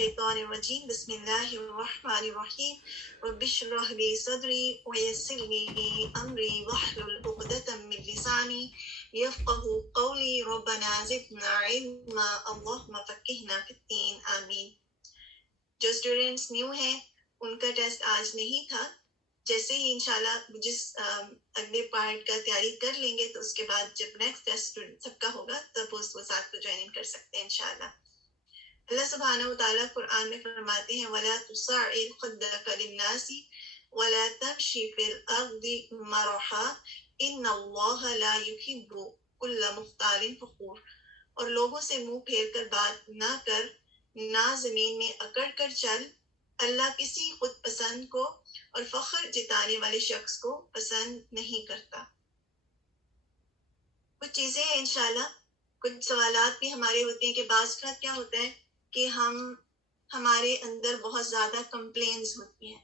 الشيطان الرجيم بسم الله الرحمن الرحيم رب اشرح لي صدري ويسر لي أمري واحلل عقدة من لساني يفقهوا قولي ربنا زدنا علما اللهم فقهنا في الدين آمین. جو اسٹوڈینٹس نیو ہیں ان کا ٹیسٹ آج نہیں تھا. جیسے ہی انشاءاللہ جس اگلے پارٹ کا تیاری کر لیں گے تو اس کے بعد جب نیکسٹ ٹیسٹ سب کا ہوگا تب اس کو ساتھ کو جوائن کر سکتے ہیں انشاءاللہ. اللہ سبحانہ و تعالیٰ قرآن میں فرماتے ہیں وَلَا تُصَعِّرْ خَدَّكَ لِلنَّاسِ وَلَا تَمْشِ فِي الْأَرْضِ مَرَحًا إِنَّ اللَّهَ لَا يُحِبُّ كُلَّ مُخْتَالٍ فَخُورٍ. اور لوگوں سے منہ پھیر کر بات نہ کر، نہ زمین میں اکڑ کر چل. اللہ کسی خود پسند کو اور فخر جتانے والے شخص کو پسند نہیں کرتا. کچھ چیزیں ہیں انشاءاللہ، کچھ سوالات بھی ہمارے ہوتے ہیں کہ بعض کا کیا ہوتا ہے کہ ہمارے اندر بہت زیادہ کمپلینز ہوتی ہیں.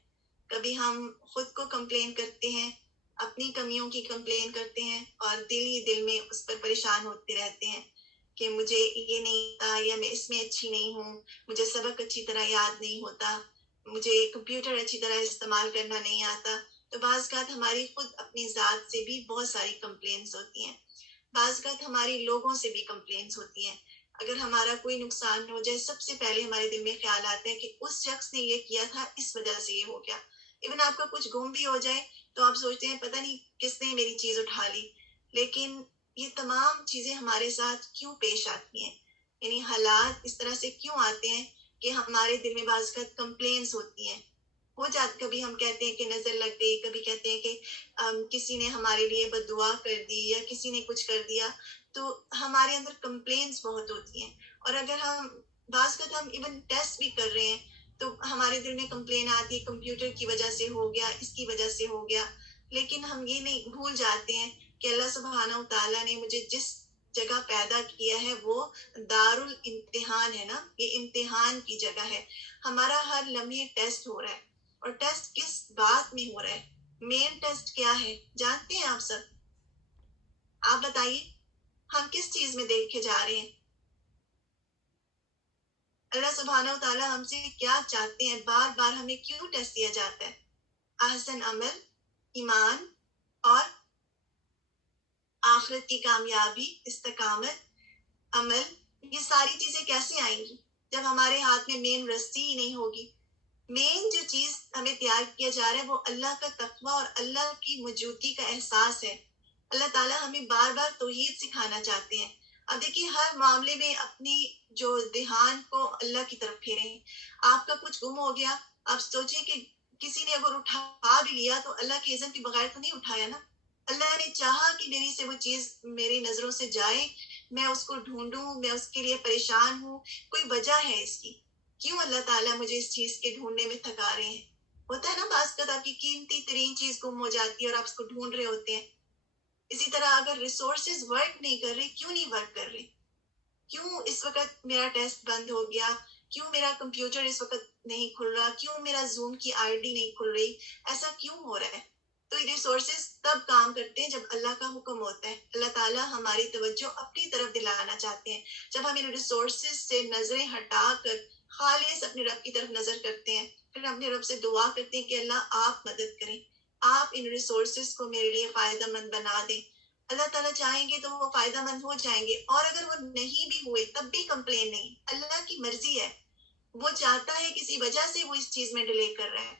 کبھی ہم خود کو کمپلین کرتے ہیں، اپنی کمیوں کی کمپلین کرتے ہیں اور دل ہی دل میں اس پر پریشان ہوتے رہتے ہیں کہ مجھے یہ نہیں آتا، یا میں اس میں اچھی نہیں ہوں، مجھے سبق اچھی طرح یاد نہیں ہوتا، مجھے کمپیوٹر اچھی طرح استعمال کرنا نہیں آتا. تو بعض کا ہماری خود اپنی ذات سے بھی بہت ساری کمپلینس ہوتی ہیں. بعض کا ہماری لوگوں سے بھی کمپلینس ہوتی ہیں. اگر ہمارا کوئی نقصان ہو جائے سب سے پہلے ہمارے دل میں خیال آتا ہے کہ اس شخص نے یہ کیا تھا، اس وجہ سے یہ ہو گیا. ایون آپ کا کچھ گم بھی ہو جائے تو آپ سوچتے ہیں پتہ نہیں کس نے میری چیز اٹھا لی. لیکن یہ تمام چیزیں ہمارے ساتھ کیوں پیش آتی ہیں، یعنی حالات اس طرح سے کیوں آتے ہیں کہ ہمارے دل میں بعض کا کمپلینس ہوتی ہیں. ہو جاتا، کبھی ہم کہتے ہیں کہ نظر لگ گئی، کبھی کہتے ہیں کہ کسی نے ہمارے لیے بد دعا کر دی یا کسی نے کچھ کر دیا، تو ہمارے اندر کمپلینس بہت ہوتی ہیں. اور اگر ہم بعض کا ہم ایون ٹیسٹ بھی کر رہے ہیں تو ہمارے دل میں کمپلین آتی ہے کمپیوٹر کی وجہ سے ہو گیا، اس کی وجہ سے ہو گیا. لیکن ہم یہ نہیں بھول جاتے ہیں کہ اللہ سبحانہ و تعالیٰ نے مجھے جس جگہ پیدا کیا ہے وہ دار الامتحان ہے نا، یہ امتحان کی جگہ ہے. ہمارا ہر لمحے ٹیسٹ ہو رہا ہے. اور ٹیسٹ کس بات میں ہو رہا ہے؟ مین ٹیسٹ کیا ہے جانتے ہیں آپ سب؟ آپ بتائیے ہم کس چیز میں دیکھے جا رہے ہیں؟ اللہ سبحانہ و تعالیٰ ہم سے کیا چاہتے ہیں؟ بار بار ہمیں کیوں ٹیسٹ دیا جاتا ہے؟ احسن عمل، ایمان اور آخرت کی کامیابی، استقامت، عمل، یہ ساری چیزیں کیسے آئیں گی جب ہمارے ہاتھ میں مین رسی ہی نہیں ہوگی؟ مین جو چیز ہمیں تیار کیا جا رہا ہے وہ اللہ کا تقویٰ اور اللہ کی موجودگی کا احساس ہے. اللہ تعالیٰ ہمیں بار بار توحید سکھانا چاہتے ہیں. اب دیکھیے ہر معاملے میں اپنی جو دھیان کو اللہ کی طرف پھیریں. آپ کا کچھ گم ہو گیا، آپ سوچیں کہ کسی نے اگر اٹھا بھی لیا تو اللہ کے اذن کے بغیر تو نہیں اٹھایا نا. اللہ نے چاہا کہ میری سے وہ چیز میری نظروں سے جائے، میں اس کو ڈھونڈوں، میں اس کے لیے پریشان ہوں. کوئی وجہ ہے اس کی، کیوں اللہ تعالیٰ مجھے اس چیز کے ڈھونڈنے میں تھکا رہے ہیں؟ ہوتا ہے نا بعض کا آپ کی قیمتی ترین چیز گم ہو جاتی ہے اور آپ اس کو ڈھونڈ رہے ہوتے ہیں. اسی طرح اگر ریسورسز ورک نہیں کر رہے، کیوں نہیں ورک کر رہے؟ کیوں اس وقت میرا ٹیسٹ بند ہو گیا؟ کیوں میرا کمپیوٹر اس وقت نہیں کھل رہا؟ کیوں میرا زوم کی آئی ڈی نہیں کھل رہی؟ ایسا کیوں ہو رہا ہے؟ تو یہ ریسورسز تب کام کرتے ہیں جب اللہ کا حکم ہوتا ہے. اللہ تعالیٰ ہماری توجہ اپنی طرف دلانا چاہتے ہیں. جب ہم ان ریسورسز سے نظریں ہٹا کر خالص اپنے رب کی طرف نظر کرتے ہیں، پھر اپنے رب سے دعا کرتے ہیں کہ اللہ آپ مدد کریں، آپ ان ریسورسز کو میرے لیے فائدہ مند بنا دیں. اللہ تعالیٰ چاہیں گے تو وہ فائدہ مند ہو جائیں گے، اور اگر وہ نہیں بھی ہوئے تب بھی کمپلین نہیں. اللہ کی مرضی ہے، وہ چاہتا ہے کسی وجہ سے وہ اس چیز میں ڈیلے کر رہا ہے.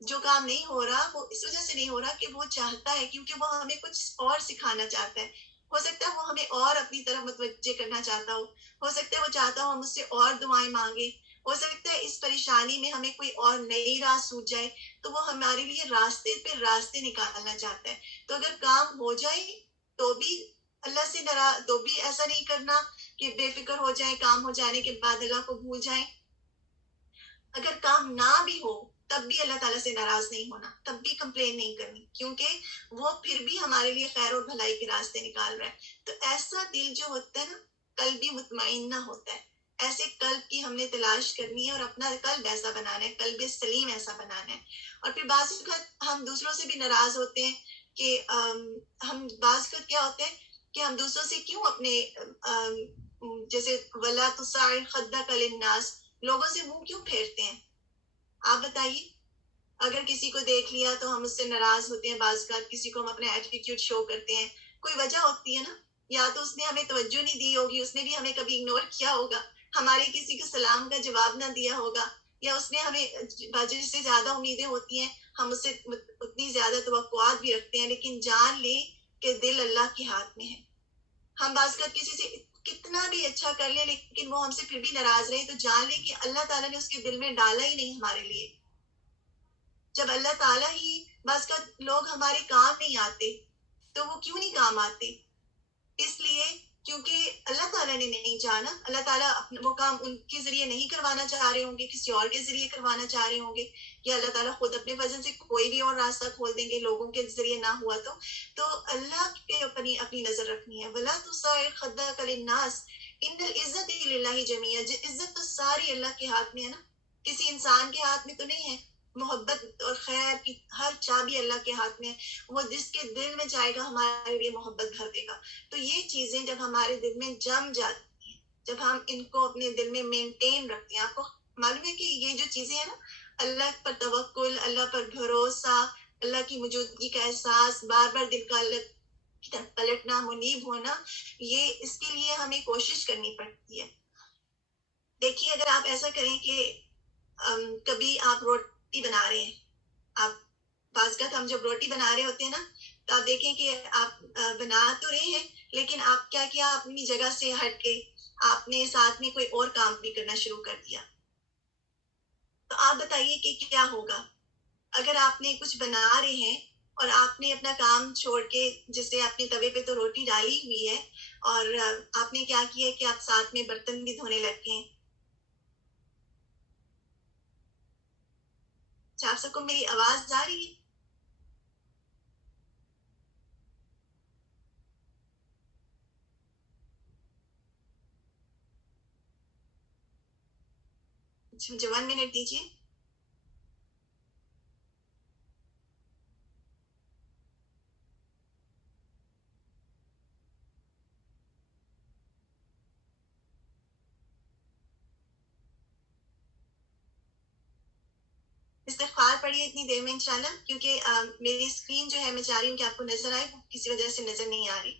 جو کام نہیں ہو رہا وہ اس وجہ سے نہیں ہو رہا کہ وہ چاہتا ہے، کیونکہ وہ ہمیں کچھ اور سکھانا چاہتا ہے. ہو سکتا ہے وہ ہمیں اور اپنی طرف متوجہ کرنا چاہتا ہو سکتا ہے وہ چاہتا ہو ہم اس سے اور دعائیں مانگے، ہو سکتا ہے اس پریشانی میں ہمیں کوئی اور نئی راہ سوچ جائے تو وہ ہمارے لیے راستے پہ راستے نکالنا چاہتا ہے. تو اگر کام ہو جائے تو بھی اللہ سے ناراض، تو بھی ایسا نہیں کرنا کہ بے فکر ہو جائے، کام ہو جانے کے بعد اللہ کو بھول جائیں. اگر کام نہ بھی ہو تب بھی اللہ تعالیٰ سے ناراض نہیں ہونا، تب بھی کمپلین نہیں کرنی، کیونکہ وہ پھر بھی ہمارے لیے خیر اور بھلائی کے راستے نکال رہا ہے. تو ایسا دل جو ہوتا ہے نا، قلب بھی مطمئن نہ ہوتا ہے. ایسے قلب کی ہم نے تلاش کرنی ہے اور اپنا قلب ایسا بنانا ہے، قلب سلیم ایسا بنانا ہے. اور پھر بعض اوقات ہم دوسروں سے بھی ناراض ہوتے ہیں کہ ہم بعض اوقات کیا ہوتے ہیں کہ ہم دوسروں سے کیوں اپنے جیسے وَلَا تُصَعِّرْ خَدَّكَ لِلنَّاسِ، لوگوں سے منہ کیوں پھیرتے ہیں؟ آپ بتائیے. اگر کسی کو دیکھ لیا تو ہم اس سے ناراض ہوتے ہیں، بعض کا کسی کو ہم اپنا ایٹیٹیوڈ شو کرتے ہیں. کوئی وجہ ہوتی ہے نا، یا تو اس نے ہمیں توجہ نہیں دی ہوگی، اس نے بھی ہمیں کبھی اگنور کیا ہوگا، ہمارے کسی کو سلام کا جواب نہ دیا ہوگا، یا اس نے ہمیں جس سے زیادہ امیدیں ہوتی ہیں ہم اس سے اتنی زیادہ توقعات بھی رکھتے ہیں. لیکن جان لیں کہ دل اللہ کے ہاتھ میں ہے. ہم بعض کا کسی سے کتنا بھی اچھا کر لیں لیکن وہ ہم سے پھر بھی ناراض رہے، تو جان لیں کہ اللہ تعالیٰ نے اس کے دل میں ڈالا ہی نہیں ہمارے لیے. جب اللہ تعالیٰ ہی، بعض کا لوگ ہمارے کام نہیں آتے تو وہ کیوں نہیں کام آتے؟ اس لیے کیونکہ اللہ تعالیٰ نے نہیں جانا. اللہ تعالیٰ وہ کام ان کے ذریعے نہیں کروانا چاہ رہے ہوں گے، کسی اور کے ذریعے کروانا چاہ رہے ہوں گے، یا اللہ تعالیٰ خود اپنے فضل سے کوئی بھی اور راستہ کھول دیں گے لوگوں کے ذریعے نہ ہوا تو اللہ کے اپنی نظر رکھنی ہے. وَلَا تُصَعِّرْ خَدَّكَ لِلنَّاسِ إِنَّ الْعِزَّةَ لِلَّهِ جَمِيعًا. عزت تو ساری اللہ کے ہاتھ میں ہے نا، کسی انسان کے ہاتھ میں تو نہیں ہے. محبت اور خیر کی ہر چابی اللہ کے ہاتھ میں ہے. وہ جس کے دل میں جائے گا ہمارے لیے محبت بھر دے گا. تو یہ چیزیں جب ہمارے دل میں جم جاتی ہیں، جب ہم ان کو اپنے دل میں مینٹین رکھتے ہیں، آپ کو معلوم ہے کہ یہ جو چیزیں ہیں نا، اللہ پر توکل، اللہ پر بھروسہ، اللہ کی موجودگی کا احساس، بار بار دل کا اللہ کی طرف پلٹنا، منیب ہونا، یہ اس کے لیے ہمیں کوشش کرنی پڑتی ہے. دیکھیے اگر آپ ایسا کریں کہ کبھی آپ روٹی بنا رہے ہیں، آپ بعض کا ہم جب روٹی بنا رہے ہوتے ہیں نا، تو آپ دیکھیں کہ آپ بنا تو رہے ہیں لیکن آپ کیا اپنی جگہ سے ہٹ کے آپ نے ساتھ میں کوئی اور کام بھی کرنا شروع کر دیا. تو آپ بتائیے کہ کیا ہوگا اگر آپ نے کچھ بنا رہے ہیں اور آپ نے اپنا کام چھوڑ کے، جیسے آپ نے توے پہ تو روٹی ڈالی ہوئی ہے اور آپ نے کیا کیا کہ آپ ساتھ میں برتن بھی دھونے لگ گئے. آپ سب کو میری آواز آ رہی ہے؟ مجھے 1 منٹ دیجیے. استغفار پڑھیے اتنی دیر میں انشاءاللہ، کیونکہ میری اسکرین جو ہے میں چاہ رہی ہوں کہ آپ کو نظر آئے، کسی وجہ سے نظر نہیں آ رہی.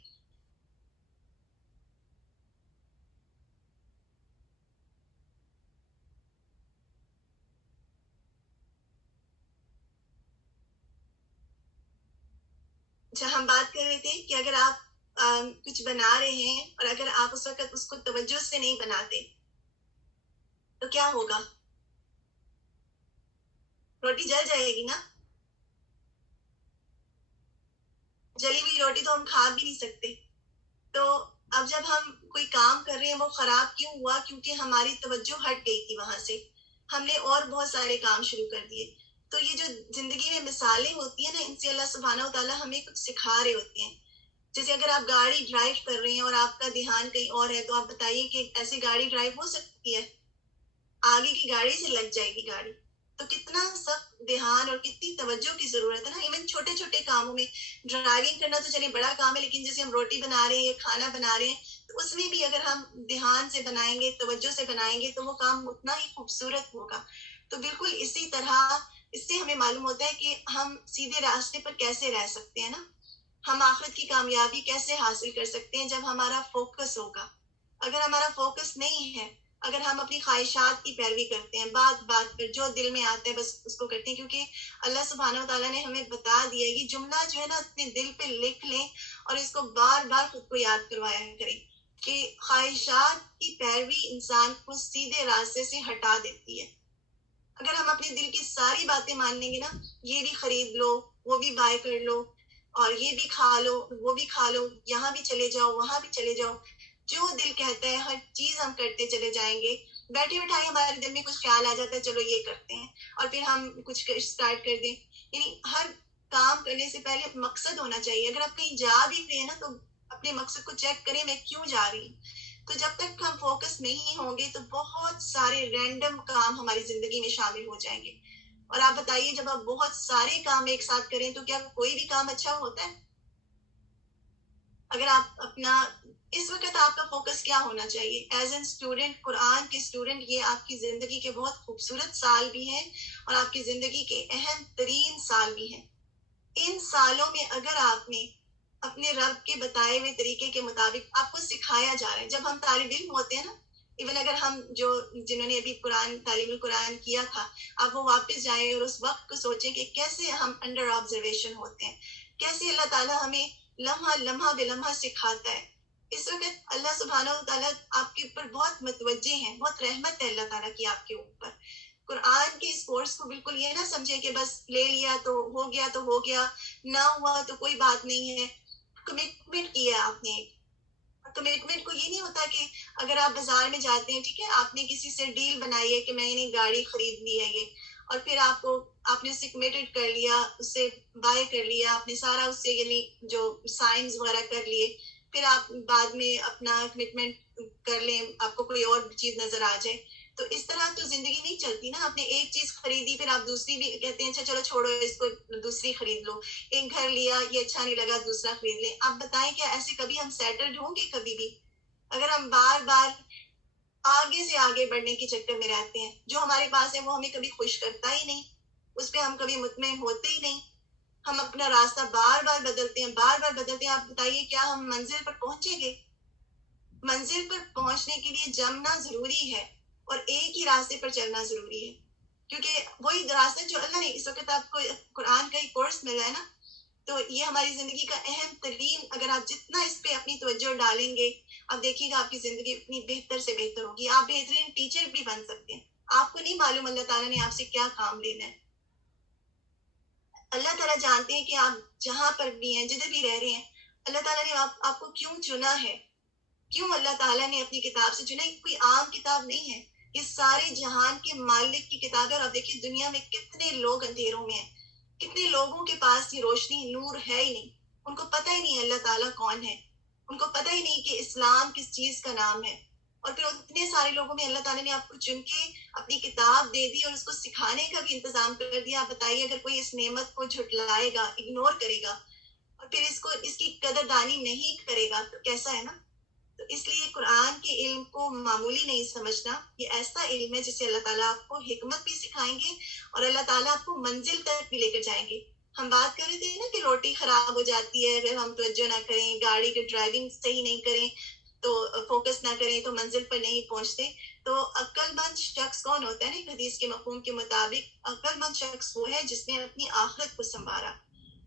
اچھا، ہم بات کر رہے تھے کہ اگر آپ کچھ بنا رہے ہیں اور اگر آپ اس وقت اس کو توجہ سے نہیں بناتے تو کیا ہوگا؟ روٹی جل جائے گی نا. جلی ہوئی روٹی تو ہم کھا بھی نہیں سکتے. تو اب جب ہم کوئی کام کر رہے ہیں وہ خراب کیوں ہوا؟ کیونکہ ہماری توجہ ہٹ گئی تھی وہاں سے، ہم نے اور بہت سارے کام شروع کر دیے. تو یہ جو زندگی میں مثالیں ہوتی ہیں نا، ان سے اللہ سبحانہ و تعالیٰ ہمیں کچھ سکھا رہے ہوتے ہیں. جیسے اگر آپ گاڑی ڈرائیو کر رہے ہیں اور آپ کا دھیان کہیں اور ہے، تو آپ بتائیے کہ ایسی گاڑی ڈرائیو ہو سکتی ہے؟ آگے کی گاڑی سے لگ جائے گی گاڑی. تو کتنا سخت دھیان اور کتنی توجہ کی ضرورت ہے نا. ایون چھوٹے چھوٹے کاموں میں ڈرائیونگ کرنا تو چلے بڑا کام ہے، لیکن جیسے ہم روٹی بنا رہے ہیں یا کھانا بنا رہے ہیں، تو اس میں بھی اگر ہم دھیان سے بنائیں گے، توجہ سے بنائیں گے، تو وہ کام اتنا ہی خوبصورت ہوگا. تو بالکل اسی طرح اس سے ہمیں معلوم ہوتا ہے کہ ہم سیدھے راستے پر کیسے رہ سکتے ہیں نا، ہم آخرت کی کامیابی کیسے حاصل کر سکتے ہیں جب ہمارا فوکس ہوگا. اگر ہمارا فوکس نہیں ہے، اگر ہم اپنی خواہشات کی پیروی کرتے ہیں، بات بات پر جو دل میں آتا ہے بس اس کو کرتے ہیں، کیونکہ اللہ سبحانہ و تعالیٰ نے ہمیں بتا دیا ہے، یہ جملہ جو ہے نا اپنے دل پہ لکھ لیں اور اس کو بار بار خود کو یاد کروایا کریں کہ خواہشات کی پیروی انسان کو سیدھے راستے سے ہٹا دیتی ہے. اگر ہم اپنے دل کی ساری باتیں مان لیں گے نا، یہ بھی خرید لو، وہ بھی بائی کر لو، اور یہ بھی کھا لو، وہ بھی کھا لو، یہاں بھی چلے جاؤ، وہاں بھی چلے جاؤ، جو دل کہتا ہے ہر چیز ہم کرتے چلے جائیں گے. بیٹھے بیٹھائے ہمارے دل میں کچھ خیال آ جاتا ہے، چلو یہ کرتے ہیں، اور پھر ہم کچھ اسٹارٹ کر دیں. یعنی ہر کام کرنے سے پہلے مقصد ہونا چاہیے. اگر آپ کہیں جا بھی رہے ہیں نا، تو اپنے مقصد کو چیک کریں، میں کیوں جا رہی ہوں. تو جب تک ہم فوکس نہیں ہوں گے تو بہت سارے رینڈم کام ہماری زندگی میں شامل ہو جائیں گے. اور آپ بتائیے، جب آپ بہت سارے کام ایک ساتھ کریں تو کیا کوئی بھی کام اچھا ہوتا ہے؟ اگر آپ اپنا اس وقت آپ کا فوکس کیا ہونا چاہیے ایز این اسٹوڈنٹ؟ قرآن کے اسٹوڈنٹ، یہ آپ کی زندگی کے بہت خوبصورت سال بھی ہیں اور آپ کی زندگی کے اہم ترین سال بھی ہیں. ان سالوں میں اگر آپ نے اپنے رب کے بتائے ہوئے طریقے کے مطابق، آپ کو سکھایا جا رہا ہے. جب ہم طالب علم ہوتے ہیں نا، ایون اگر ہم جنہوں نے ابھی تعلیم القرآن کیا تھا، اب وہ واپس جائیں اور اس وقت کو سوچیں کہ کیسے ہم انڈر آبزرویشن ہوتے ہیں، کیسے اللہ تعالیٰ ہمیں لمحہ لمحہ بے لمحہ سکھاتا ہے. اس وقت اللہ سبحانہ و تعالیٰ آپ کے اوپر بہت متوجہ ہیں، بہت رحمت ہے اللہ تعالیٰ کی آپ کے اوپر. قرآن کے اس کورس کو بالکل یہ نہ سمجھے کہ بس لے لیا تو ہو گیا، نہ ہوا تو کوئی بات نہیں ہے. کمٹمنٹ کیا ہے آپ نے. کمٹمنٹ کو یہ نہیں ہوتا کہ اگر آپ بازار میں جاتے ہیں، ٹھیک ہے، آپ نے کسی سے ڈیل بنائی ہے کہ میں نے گاڑی خرید لی ہے یہ، اور پھر آپ نے اس سے کمیٹڈ کر لیا، اس سے بائی کر لیا، آپ نے سارا اس سے یعنی جو سائنز وغیرہ کر لیے، پھر آپ بعد میں اپنا کمٹمنٹ کر لیں، آپ کو کوئی اور چیز نظر آ جائے. تو اس طرح تو زندگی نہیں چلتی نا. آپ نے ایک چیز خریدی، پھر آپ دوسری بھی کہتے ہیں اچھا چلو چھوڑو اس کو، دوسری خرید لو. ایک گھر لیا، یہ اچھا نہیں لگا، دوسرا خرید لیں. آپ بتائیں کیا ایسے کبھی ہم سیٹلڈ ہوں گے کبھی بھی؟ اگر ہم بار بار آگے سے آگے بڑھنے کے چکر میں رہتے ہیں، جو ہمارے پاس ہے وہ ہمیں کبھی خوش کرتا ہی نہیں، اس پہ ہم کبھی مطمئن ہوتے ہی نہیں. ہم اپنا راستہ بار بار بدلتے ہیں. آپ بتائیے کیا ہم منزل پر پہنچیں گے؟ منزل پر پہنچنے کے لیے جمنا ضروری ہے اور ایک ہی راستے پر چلنا ضروری ہے، کیونکہ وہی راستہ جو اللہ نے، اس وقت آپ کو قرآن کا ہی کورس ملا ہے نا، تو یہ ہماری زندگی کا اہم ترین، اگر آپ جتنا اس پہ اپنی توجہ ڈالیں گے، آپ دیکھیے گا آپ کی زندگی اتنی بہتر سے بہتر ہوگی. آپ بہترین ٹیچر بھی بن سکتے ہیں. آپ کو نہیں معلوم اللہ تعالیٰ نے آپ سے کیا کام لینا ہے. اللہ تعالیٰ جانتے ہیں کہ آپ جہاں پر بھی ہیں، جدھر بھی رہ رہے ہیں، اللہ تعالیٰ نے آپ کو کیوں چنا ہے، کیوں اللہ تعالیٰ نے اپنی کتاب سے چنا ہے. کوئی عام کتاب نہیں ہے، یہ سارے جہان کے مالک کی کتاب ہے. اور آپ دیکھیے دنیا میں کتنے لوگ اندھیروں میں ہیں، کتنے لوگوں کے پاس یہ روشنی نور ہے ہی نہیں. ان کو پتہ ہی نہیں اللہ تعالیٰ کون ہے، ان کو پتہ ہی نہیں کہ اسلام کس چیز کا نام ہے. اور پھر اتنے سارے لوگوں میں اللہ تعالیٰ نے آپ کو چن کے اپنی کتاب دے دی اور اس کو سکھانے کا بھی انتظام کر دیا. آپ بتائیے اگر کوئی اس نعمت کو جھٹلائے گا، اگنور کرے گا اور پھر اس کی قدردانی نہیں کرے گا تو کیسا ہے نا. تو اس لیے قرآن کے علم کو معمولی نہیں سمجھنا. یہ ایسا علم ہے جس سے اللہ تعالیٰ آپ کو حکمت بھی سکھائیں گے اور اللہ تعالیٰ آپ کو منزل تک بھی لے کر جائیں گے. ہم بات کر رہے تھے نا کہ روٹی خراب ہو جاتی ہے اگر ہم توجہ نہ کریں، گاڑی کی ڈرائیونگ صحیح نہیں کریں، تو فوکس نہ کریں تو منزل پر نہیں پہنچتے. تو عقل مند شخص کون ہوتا ہے نا، ایک حدیث کے مفہوم کے مطابق عقل مند شخص وہ ہے جس نے اپنی آخرت کو سنوارا.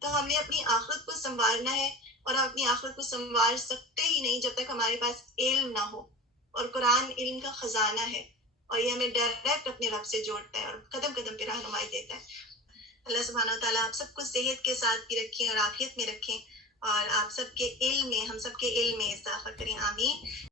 تو ہم نے اپنی آخرت کو سنوارنا ہے اور ہم اپنی آخرت کو سنوار سکتے ہی نہیں جب تک ہمارے پاس علم نہ ہو. اور قرآن علم کا خزانہ ہے اور یہ ہمیں ڈائریکٹ اپنے رب سے جوڑتا ہے اور قدم قدم پہ رہنمائی دیتا ہے. اللہ سبحانہ و تعالیٰ آپ سب کو صحت کے ساتھ بھی رکھیں اور عافیت میں رکھیں، اور آپ سب کے علم میں، ہم سب کے علم میں اضافہ کریں. آمین.